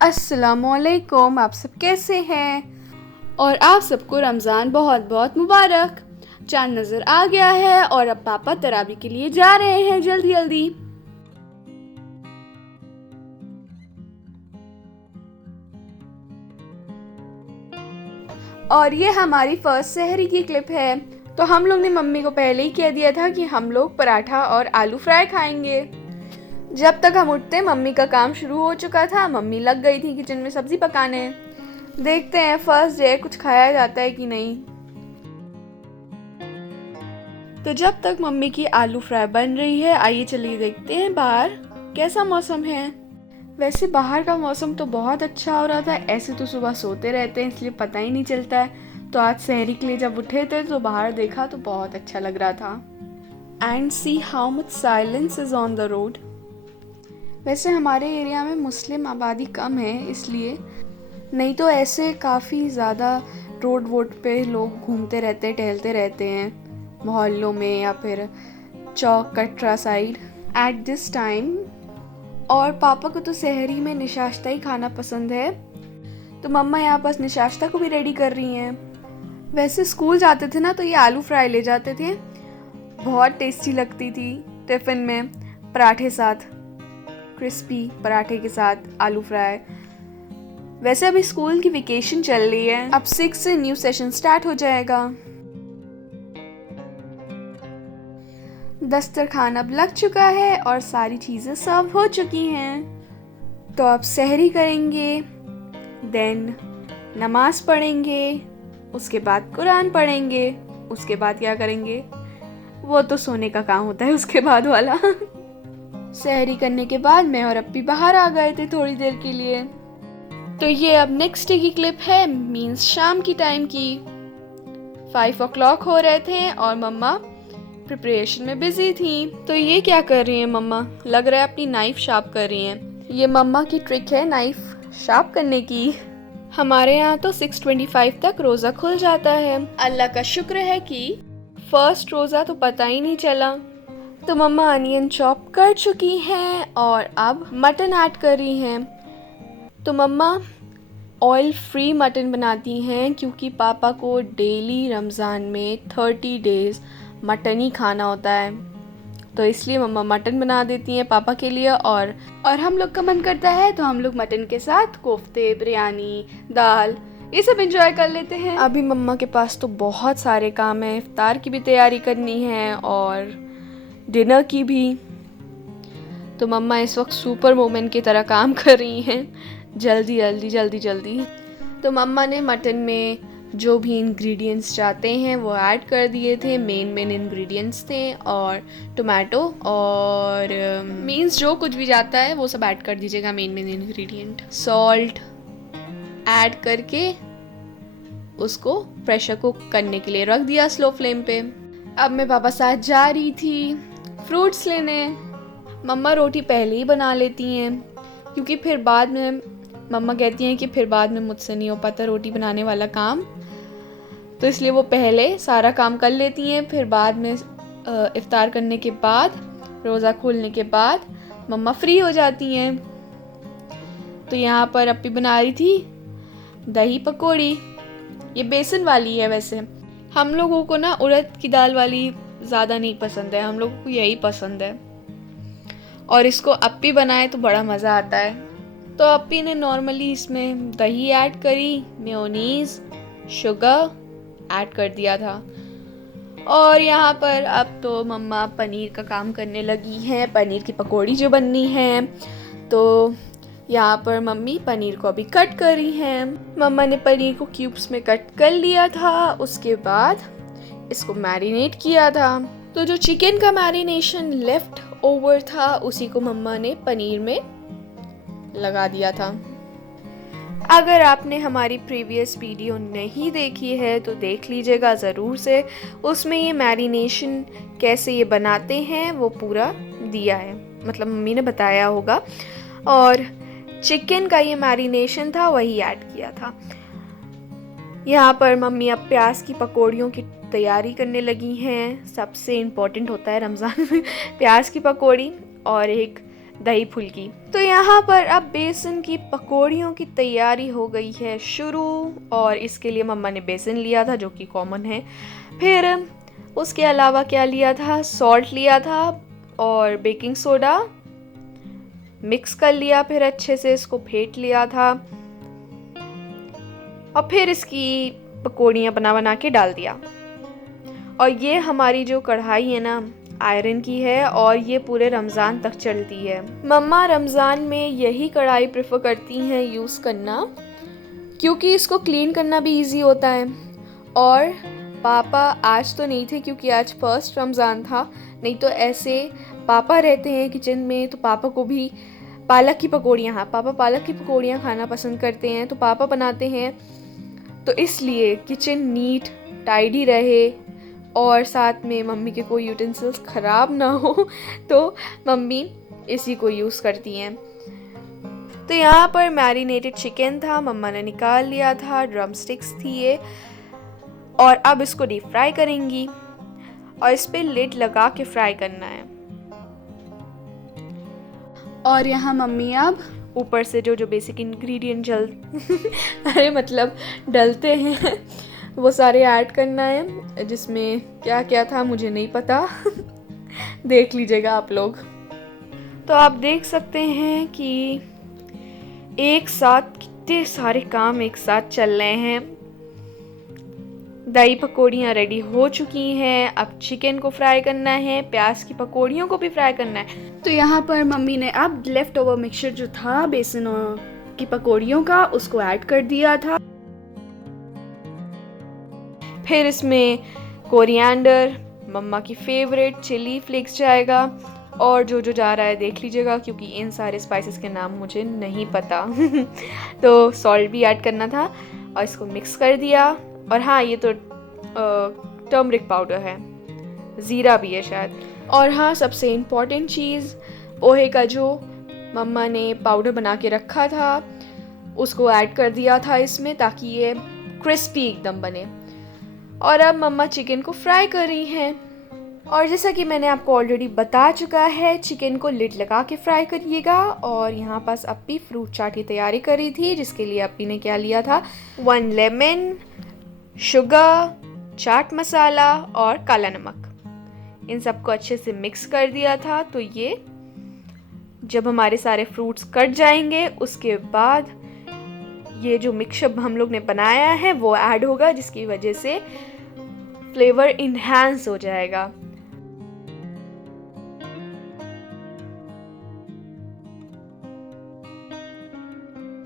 अस्सलामुअलैकुम, आप सब कैसे हैं? और आप सबको रमज़ान बहुत बहुत मुबारक। चांद नज़र आ गया है और अब पापा तरावी के लिए जा रहे हैं जल्दी जल्दी। और ये हमारी फर्स्ट सहरी की क्लिप है। तो हम लोग ने मम्मी को पहले ही कह दिया था कि हम लोग पराठा और आलू फ्राई खाएंगे। जब तक हम उठते मम्मी का काम शुरू हो चुका था। मम्मी लग गई थी किचन में सब्जी पकाने। देखते हैं फर्स्ट डे कुछ खाया जाता है कि नहीं। तो जब तक मम्मी की आलू फ्राई बन रही है, आइए चलिए देखते हैं बाहर कैसा मौसम है। वैसे बाहर का मौसम तो बहुत अच्छा हो रहा था। ऐसे तो सुबह सोते रहते हैं इसलिए पता ही नहीं चलता है। तो आज सहरी के लिए जब उठे थे तो बाहर देखा तो बहुत अच्छा लग रहा था। And see how much silence is on the road. वैसे हमारे एरिया में मुस्लिम आबादी कम है इसलिए, नहीं तो ऐसे काफ़ी ज़्यादा रोड वोड पे लोग घूमते रहते टहलते रहते हैं मोहल्लों में या फिर चौक कटरा साइड एट दिस टाइम। और पापा को तो सहरी में निशाश्ता ही खाना पसंद है, तो मम्मा यहाँ पास निशाश्ता को भी रेडी कर रही हैं। वैसे स्कूल जाते थे ना तो ये आलू फ्राई ले जाते थे, बहुत टेस्टी लगती थी टिफ़िन में पराठे साथ, क्रिस्पी पराठे के साथ आलू फ्राई। वैसे अभी स्कूल की वेकेशन चल रही है, अब 6 से न्यू सेशन स्टार्ट हो जाएगा। दस्तरखान अब लग चुका है और सारी चीज़ें सर्व हो चुकी हैं। तो अब सहरी करेंगे, देन नमाज पढ़ेंगे, उसके बाद कुरान पढ़ेंगे, उसके बाद क्या करेंगे वो तो सोने का काम होता है उसके बाद वाला। सहरी करने के बाद मैं और अप्पी बाहर आ गए थे थोड़ी देर के लिए। तो ये अब नेक्स्ट डे की क्लिप है, मीन्स शाम की टाइम की। 5 o'clock हो रहे थे और मम्मा प्रिपरेशन में बिजी थी। तो ये क्या कर रही हैं मम्मा? लग रहा है अपनी नाइफ शार्प कर रही हैं। ये मम्मा की ट्रिक है नाइफ शार्प करने की। हमारे यहाँ तो 6:25 तक रोज़ा खुल जाता है। अल्लाह का शुक्र है कि फर्स्ट रोज़ा तो पता ही नहीं चला। तो मम्मा अनियन चॉप कर चुकी हैं और अब मटन ऐड कर रही हैं। तो मम्मा ऑयल फ्री मटन बनाती हैं क्योंकि पापा को डेली रमज़ान में 30 डेज़ मटन ही खाना होता है, तो इसलिए मम्मा मटन बना देती हैं पापा के लिए। और हम लोग का मन करता है तो हम लोग मटन के साथ कोफ्ते, बिरयानी, दाल ये सब एंजॉय कर लेते हैं। अभी मम्मा के पास तो बहुत सारे काम हैं, इफ्तार की भी तैयारी करनी है और डिनर की भी। तो मम्मा इस वक्त सुपर वुमेन की तरह काम कर रही हैं, जल्दी जल्दी जल्दी जल्दी। तो मम्मा ने मटन में जो भी इंग्रेडिएंट्स चाहते हैं वो ऐड कर दिए थे। मेन इंग्रेडिएंट्स थे और टोमेटो और मीन्स जो कुछ भी जाता है वो सब ऐड कर दीजिएगा। मेन इंग्रेडिएंट सॉल्ट ऐड करके उसको प्रेशर कुक करने के लिए रख दिया स्लो फ्लेम पे। अब मैं पापा साथ जा रही थी फ्रूट्स लेने। मम्मा रोटी पहले ही बना लेती हैं क्योंकि फिर बाद में मम्मा कहती हैं कि फिर बाद में मुझसे नहीं हो पाता रोटी बनाने वाला काम, तो इसलिए वो पहले सारा काम कर लेती हैं। फिर बाद में इफ्तार करने के बाद, रोज़ा खोलने के बाद मम्मा फ्री हो जाती हैं। तो यहाँ पर अप्पी बना रही थी दही पकौड़ी। ये बेसन वाली है। वैसे हम लोगों को ना उड़द की दाल वाली ज़्यादा नहीं पसंद है, हम लोगों को यही पसंद है और इसको अप्पी बनाए तो बड़ा मज़ा आता है। तो अप्पी ने नॉर्मली इसमें दही ऐड करी, मेयोनीज, शुगर ऐड कर दिया था। और यहाँ पर अब तो मम्मा पनीर का काम करने लगी हैं, पनीर की पकौड़ी जो बननी है। तो यहाँ पर मम्मी पनीर को अभी कट कर रही हैं। मम्मा ने पनीर को क्यूब्स में कट कर लिया था, उसके बाद इसको मैरिनेट किया था। तो जो चिकन का मैरिनेशन लेफ्ट ओवर था उसी को मम्मा ने पनीर में लगा दिया था। अगर आपने हमारी प्रीवियस वीडियो नहीं देखी है तो देख लीजिएगा ज़रूर से, उसमें ये मैरिनेशन कैसे ये बनाते हैं वो पूरा दिया है, मतलब मम्मी ने बताया होगा। और चिकन का ये मैरिनेशन था वही ऐड किया था। यहाँ पर मम्मी अब प्याज की पकौड़ियों की तैयारी करने लगी हैं। सबसे इम्पोर्टेंट होता है रमज़ान में प्याज की पकौड़ी और एक दही फुल्की। तो यहाँ पर अब बेसन की पकौड़ियों की तैयारी हो गई है शुरू, और इसके लिए मम्मा ने बेसन लिया था जो कि कॉमन है। फिर उसके अलावा क्या लिया था, सॉल्ट लिया था और बेकिंग सोडा मिक्स कर लिया, फिर अच्छे से इसको फेंट लिया था और फिर इसकी पकौड़ियाँ बना बना के डाल दिया। और ये हमारी जो कढ़ाई है ना, आयरन की है और ये पूरे रमज़ान तक चलती है। मम्मा रमज़ान में यही कढ़ाई प्रेफर करती हैं यूज़ करना, क्योंकि इसको क्लीन करना भी इजी होता है। और पापा आज तो नहीं थे क्योंकि आज फर्स्ट रमज़ान था, नहीं तो ऐसे पापा रहते हैं किचन में तो पापा को भी पालक की पकौड़ियाँ, हाँ पापा पालक की पकौड़ियाँ खाना पसंद करते हैं तो पापा बनाते हैं। तो इसलिए किचन नीट टाइडी रहे और साथ में मम्मी के कोई यूटेंसिल्स ख़राब ना हो तो मम्मी इसी को यूज़ करती हैं। तो यहाँ पर मैरिनेटेड चिकन था, मम्मा ने निकाल लिया था, ड्रम स्टिक्स थी ये, और अब इसको डीप फ्राई करेंगी और इस पर लिड लगा के फ्राई करना है। और यहाँ मम्मी अब ऊपर से जो बेसिक इंग्रेडिएंट अरे मतलब डलते हैं वो सारे ऐड करना है, जिसमें क्या क्या था मुझे नहीं पता देख लीजिएगा आप लोग। तो आप देख सकते हैं कि एक साथ कितने सारे काम एक साथ चल रहे हैं। दही पकौड़ियाँ रेडी हो चुकी हैं, अब चिकन को फ्राई करना है, प्याज की पकौड़ियों को भी फ्राई करना है। तो यहाँ पर मम्मी ने अब लेफ्ट ओवर मिक्सचर जो था बेसन की पकौड़ियों का उसको ऐड कर दिया था। फिर इसमें कोरिएंडर, मम्मा की फेवरेट चिली फ्लेक्स जाएगा, और जो जा रहा है देख लीजिएगा क्योंकि इन सारे स्पाइसेस के नाम मुझे नहीं पता तो सॉल्ट भी ऐड करना था और इसको मिक्स कर दिया। और हाँ, ये तो टर्मरिक पाउडर है, ज़ीरा भी है शायद। और हाँ, सबसे इम्पॉर्टेंट चीज़, पोहे का जो मम्मा ने पाउडर बना के रखा था उसको ऐड कर दिया था इसमें, ताकि ये क्रिस्पी एकदम बने। और अब मम्मा चिकन को फ्राई कर रही हैं, और जैसा कि मैंने आपको ऑलरेडी बता चुका है, चिकन को लिड लगा के फ्राई करिएगा। और यहाँ पास अप्पी फ्रूट चाट की तैयारी कर रही थी, जिसके लिए अप्पी ने क्या लिया था, 1 लेमन, शुगर, चाट मसाला और काला नमक, इन सबको अच्छे से मिक्स कर दिया था। तो ये जब हमारे सारे फ्रूट्स कट जाएंगे उसके बाद ये जो मिक्सचर हम लोग ने बनाया है वो ऐड होगा, जिसकी वजह से फ्लेवर इन्हांस हो जाएगा।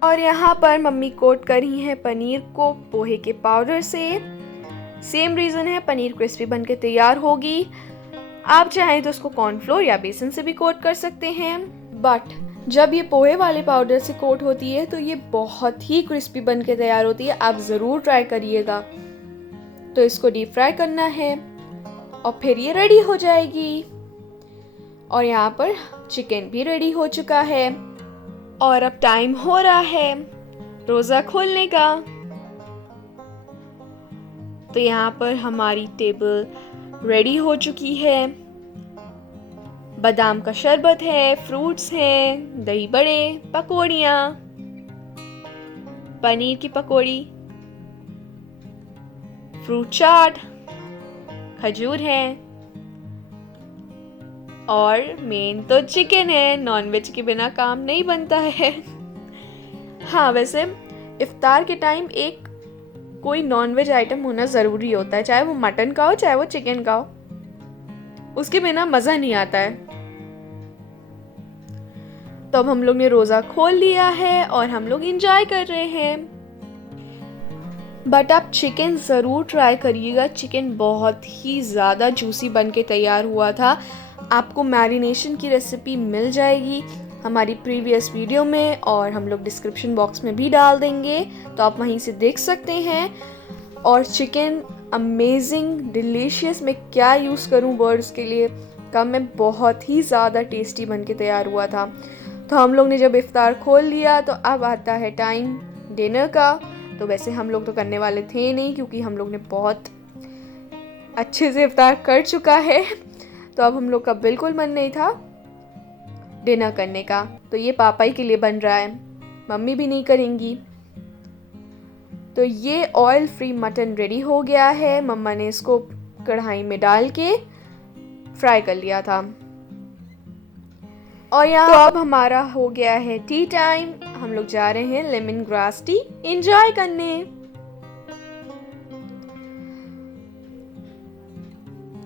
और यहाँ पर मम्मी कोट कर रही हैं पनीर को पोहे के पाउडर से। सेम रीज़न है, पनीर क्रिस्पी बन के तैयार होगी। आप चाहें तो उसको कॉर्नफ्लोर या बेसन से भी कोट कर सकते हैं, बट जब ये पोहे वाले पाउडर से कोट होती है तो ये बहुत ही क्रिस्पी बन के तैयार होती है। आप ज़रूर ट्राई करिएगा। तो इसको डीप फ्राई करना है और फिर ये रेडी हो जाएगी। और यहाँ पर चिकन भी रेडी हो चुका है और अब टाइम हो रहा है रोज़ा खोलने का। तो यहाँ पर हमारी टेबल रेडी हो चुकी है। बादाम का शरबत है, फ्रूट्स हैं, दही बड़े, पकौड़ियाँ, पनीर की पकौड़ी, फ्रूट चाट, खजूर है और मेन तो चिकन है। नॉनवेज के बिना काम नहीं बनता है। हाँ, वैसे इफ्तार के टाइम एक कोई नॉनवेज आइटम होना ज़रूरी होता है, चाहे वो मटन का हो चाहे वो चिकन का हो, उसके बिना मज़ा नहीं आता है। तो अब हम लोग ने रोज़ा खोल लिया है और हम लोग एंजॉय कर रहे हैं। बट आप चिकन ज़रूर ट्राई करिएगा, चिकन बहुत ही ज़्यादा जूसी बन के तैयार हुआ था। आपको मैरिनेशन की रेसिपी मिल जाएगी हमारी प्रीवियस वीडियो में, और हम लोग डिस्क्रिप्शन बॉक्स में भी डाल देंगे, तो आप वहीं से देख सकते हैं। और चिकन अमेजिंग डिलीशियस, मैं क्या यूज़ करूं वर्ड्स के लिए कम में, बहुत ही ज़्यादा टेस्टी बन के तैयार हुआ था। तो हम लोग ने जब इफ्तार खोल लिया तो अब आता है टाइम डिनर का। तो वैसे हम लोग तो करने वाले थे नहीं, क्योंकि हम लोग ने बहुत अच्छे से इफ्तार कर चुका है, तो अब हम लोग का बिल्कुल मन नहीं था। डिनर करने का। तो ये पापा ही के लिए बन रहा है, मम्मी भी नहीं करेंगी। तो ये ऑयल फ्री मटन रेडी हो गया है। मम्मा ने इसको कढ़ाई में डाल के फ्राई कर लिया था। और यहाँ तो अब हमारा हो गया है टी टाइम। हम लोग जा रहे हैं लेमन ग्रास टी एंजॉय करने।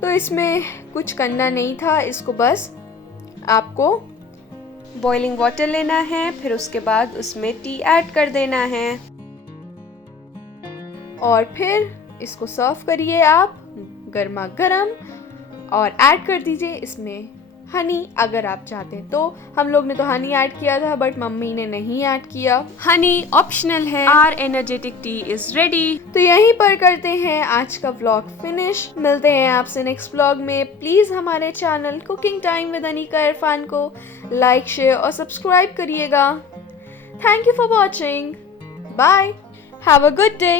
तो इसमें कुछ करना नहीं था, इसको बस आपको बॉइलिंग वाटर लेना है, फिर उसके बाद उसमें टी ऐड कर देना है और फिर इसको सर्व करिए आप गर्मा गर्म। और ऐड कर दीजिए इसमें हनी अगर आप चाहते हैं तो। हम लोग ने तो हनी ऐड किया था बट मम्मी ने नहीं ऐड किया। हनी ऑप्शनल है। Our energetic tea is ready. तो यहीं पर करते हैं आज का व्लॉग फिनिश। मिलते हैं आपसे नेक्स्ट व्लॉग में। प्लीज हमारे channel cooking time with Anika Irfan को लाइक, शेयर और सब्सक्राइब करिएगा। Thank you for watching. Bye. Have a good day.